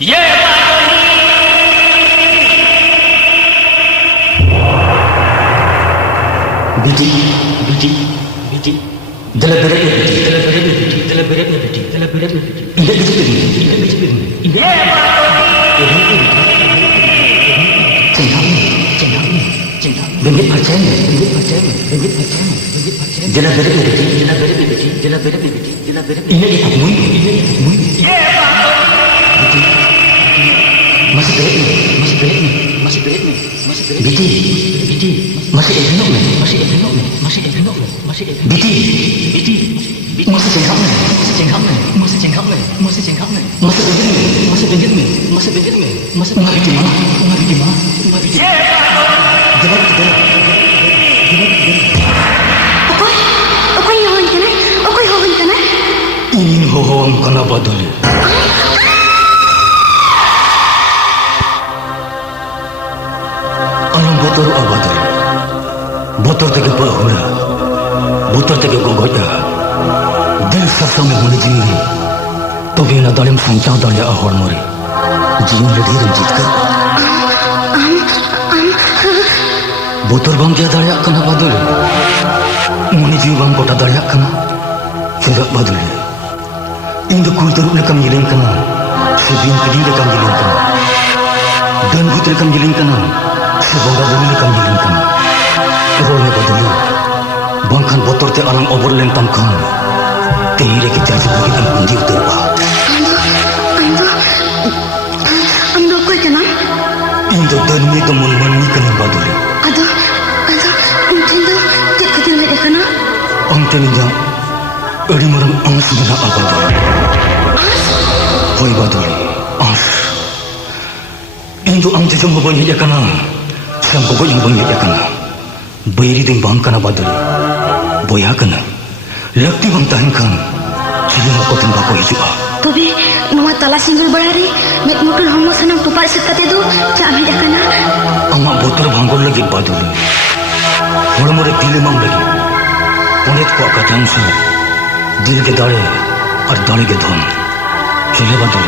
Biti, biti, biti. Dalam berat ni biti, dalam berat ni biti, dalam berat ni biti, dalam berat ni biti. Ingat gitu kan? Ingat gitu kan? Ingat. Bengit percaya, bengit percaya, bengit percaya, bengit percaya. Dalam berat ni biti, dalam berat ni biti, dalam berat ni biti, dalam berat. Ingat ikut mui, ingat ikut mui. Biti. Masih berat ni, masih berat ni, masih berat ni, masih berat. Biti, biti. Masih enak ni, masih enak ni, masih enak ni, masih enak. Biti, biti. Masih cengkak ni, masih cengkak ni, masih cengkak ni, masih cengkak ni. Masih bengit ni, masih bengit ni, masih bengit ni, masih mengarik di mana, mengarik di mana, mengarik di mana. Jawab kita. Okoy hohon kana? Okoy hohon kana? Ini hohon kana baduli. Alam botor abadul. Botor tege bahuna. Botor tege gogoja. Dil sasam hone jini. Tobe na dalam sanca dalya ahor mori. Jiun ledhi ranjit ka. Botor bang dia dalya kana badul. Moni jiu bang kota dalya kana. Tidak badul. Indu kul teruk lekam yiling kana. Sebin keding lekam yiling kana. Dan but lekam yiling kana. Sebongga bumi lekam yiling kana. Rohnya badul. Bangkan botor te alang obor lentam kan. Tenire kita sebagai yang kunci terba. Ando kau kenal? Indo dan ni teman mani kenal badul. Ado, Ando tak kenal dia kenal? Ante ninja, eri marang ans bina abadul. Hoi badul, ans. Indo ante jam banyak dia kenal. Sam pokok yang banyak dia kenal. Bayari ding bang kana badul. Boya kana. Lakti bang tahan kan. Sila nak kotin bako hijau. Tobi, nuwa tala singgul berari. Mek mukul homo sanang tupar sekat itu. Cak ambil kana. Amak botol banggol lagi badul. Orang murid pilih mam lagi. Unet ko akatang sa. Dil ke dale, ar dale ke dhon. Sila badul.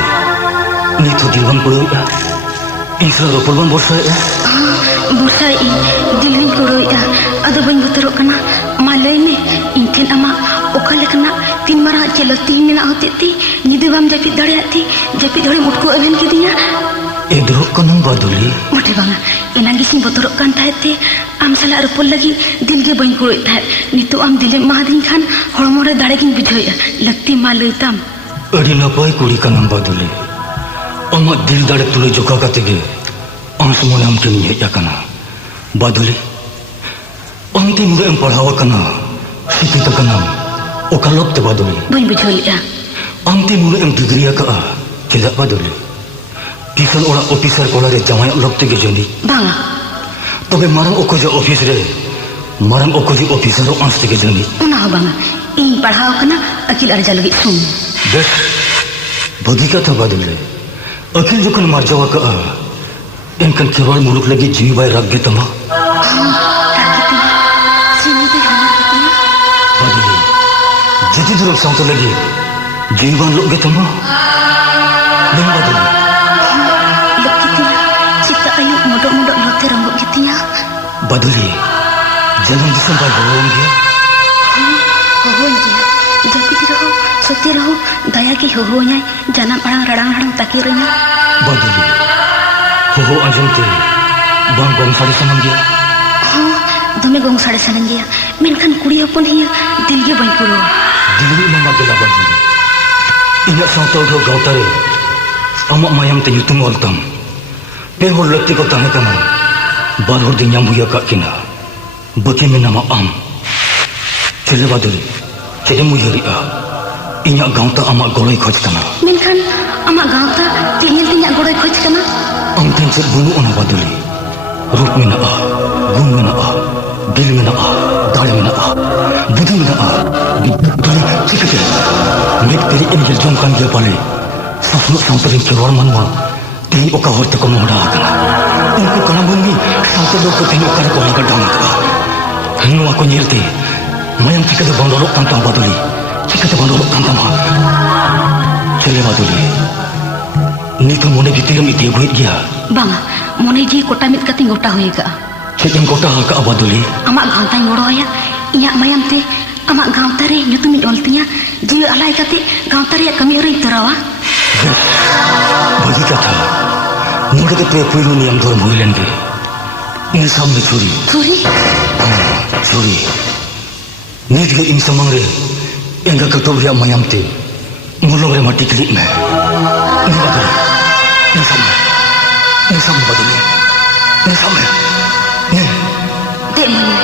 Ni tu dilbang puluh ya. Insya Allah pulbang borsa ya. Borsa ini dilbang puluh ya. Ada banyak teruk kana. Malay ni, inken ama. Okale kena tin marah celok tin mina hati ti. Nidu bam japit dari hati. Japit dari mutku aven kitinya. Edrok kanang baduli. Mati banga. Enang gisin botorok kan tahti. Am salah arpol lagi. Dil ke bain kulit tahat. Nitu am dilim mahadin kan. Hormore daragin bidhoya. Lakti malu tam. Adi napai kuri kanang baduli. Amat dil darek tulu joka katege. Am semua nam kini ya kana. Baduli. Am tim mu em parhawa kana. Situ kanang. Okalop te baduli. Bain bidhoi ya. Amti mulu em degree ka a. Tidak baduli. Pisan orang officer kolare jamai lop te gejoni. Banga. Tobe marang okoja office re. Marang okoji officer ro ans te gejoni. Una banga. In padhao kana akil arja lagi sum. Des. Bodika ta baduli. Akil jokon marjawa ka a. Enkan kewal muluk lagi jiwi bai ragge tama. Jadi dalam satu lagi, jiwan lok gitu mah, lembah dulu. Lok gitu, cipta ayu modok-modok lote rambut gitunya. Baduli, jangan disampai bohong dia. Bohong dia, jadi dirahu, soti rahu, daya ki hohonya, jangan orang radang-radang takirnya. Baduli, hoho ajam tu, bang bang sari sanam dia. Dome gong sari sanam dia, menkan kuliah pun dia, dilge bain puluh. Dili mama bela badul. Ingat satu dua kau tarik. Amak mayam tenyutung oltam. Pehor lekti kau tanya kana. Barhor di nyambu ya kak kina. Bagi nama am. Cile badul. Cile muyari a. Inyak gauta amak golai khoj kana. Menkan amak gauta tinyak golai khoj kana. Am tencet bulu ona baduli. Rup mina a. Gun mina a. Bil mina a. Dale mina a. Budu mina a. Cikgu, mereka dari Angel jongkan dia balik. Satu sampai ke luar mana, dia oka horta kau mengudah kan. Unku kana bumi, satu dua kau tengok kana kau angkat dama ka. Hengu aku nyelte, mayang cikgu tu bandolok tantam baduli, cikgu tu bandolok tantam ha. Cile baduli, Nito mone bitiram iti aguit gya. Bang, mone ji kota mit kating gota hoye ka. Cekeng kota ka abaduli. Amak gaunta ngoro ya. Inya mayam te amak gaunta re nyutumin oltinya ji alai kate gaunta re kami ri tarawa. Bagi kata. Mula ke puilu ni am dor moilende. Ini samne curi. Curi? Curi. Ni juga ini samangre. Yang gak ketobri am mayam te. Mulong re mati klik me. Ini bagai. Ini sama baduli. Ini sama. Ini. Dek mani.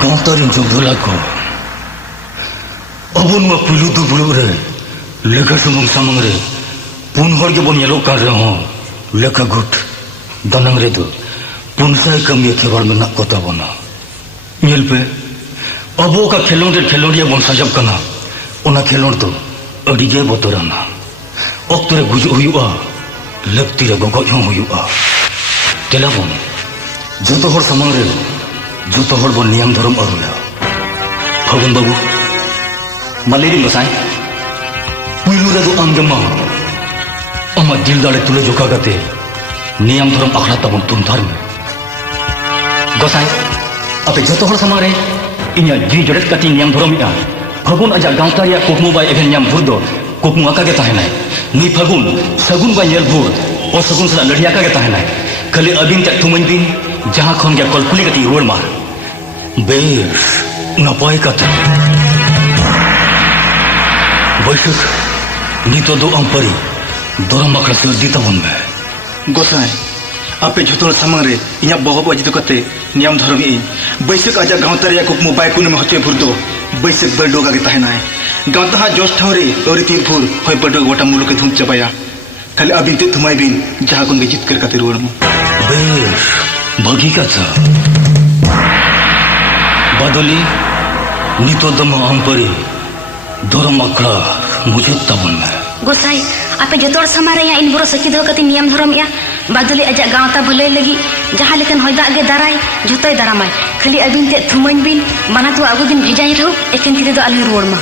Gauntarin jogdolaku. Abun ma pulu tu pulu re. Leka sumung samang re. Pun hor ke bon yelok kar re ho. Leka gut. Danang re tu. Pun sai kami kewal menak kota bona. Nyel pe. Abo ka khelon dia bon sajab kana. Ona khelon tu. Adi ge botorana. Oktu re guju huyua. Lekti re gogok yang huyua. Telepon. Joto hor samang re. Joto hor bon niam dharam aruya. Phagun babu. Maliri gosai. Puilu re do amgama. Ama dil dale tule joka gate. Niam dharam akhla tabon tun dharme. Gosai. Ape joto hor samang re. Inya ji joret kati niam dharam ya. Phagun aja gaunta ria kokmu bai even niam burdo. Kokmu aka ge tahenai. Ni phagun sagun bai yel bur. O sagun sala ladiya ka ge tahenai. Kali abin tak tumain bin. Jaha khon ge kolpuli kati ruar mar. Besh, napai kata. Baisuk, nito do ampari, doram makla serdi tabon me. Gosai, ape jotol samang re, inya bohop aji tu kate, niam dharam i. Baisuk aja gaunta ria kukmu bai kunu me hoche burdo. Baisuk berdo ka ge tahenai. Gaunta ha josh thawre, ori tin phur, hoi berdo gota mulu ke dhum chabaya. Kali abin te thumai bin, jaha kon ge jit kar kate ruar mo. Besh, bagi kata. Baduli, nito dama ampari, doram makla mujhe tabon me. Gosai, ape jotor samare ya in boro sakido kati niam dharam ya. Baduli ajak gaunta bhalai lagi. Jaha lekan hoy dak ge darai, jotoy daramai. Khali abin te thumain bin, mana tu agu bin bhejai rahu, eken tide do alhi ruar ma.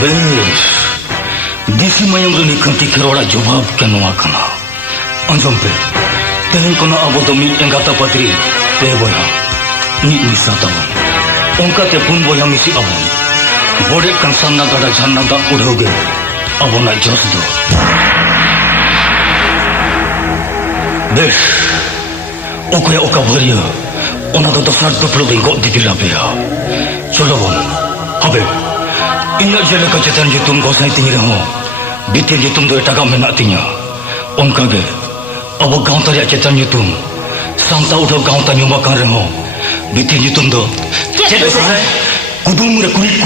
Besh, disi mayam rani kanti kerola jawab ke noa kana. Anjom pe, tehen kono abo do min engata patri, pe boya, ni misa tabon. Onka te pun boya misi abon. Bode kansan na gada janna da udhoge. Abona jos do. Besh, okoya oka bhariya. Ona do dosar duplo bin god didila beya. Cholo bon. Habe. Inya jele ka chetan jutum gosai tingi reho. Bitir jutum do etaga menak tinya. Onka ge. Abo gaunta ria chetan jutum. Santa udho gaunta nyumakan reho. Bitir jutum do. Cek, kudung mura kulit.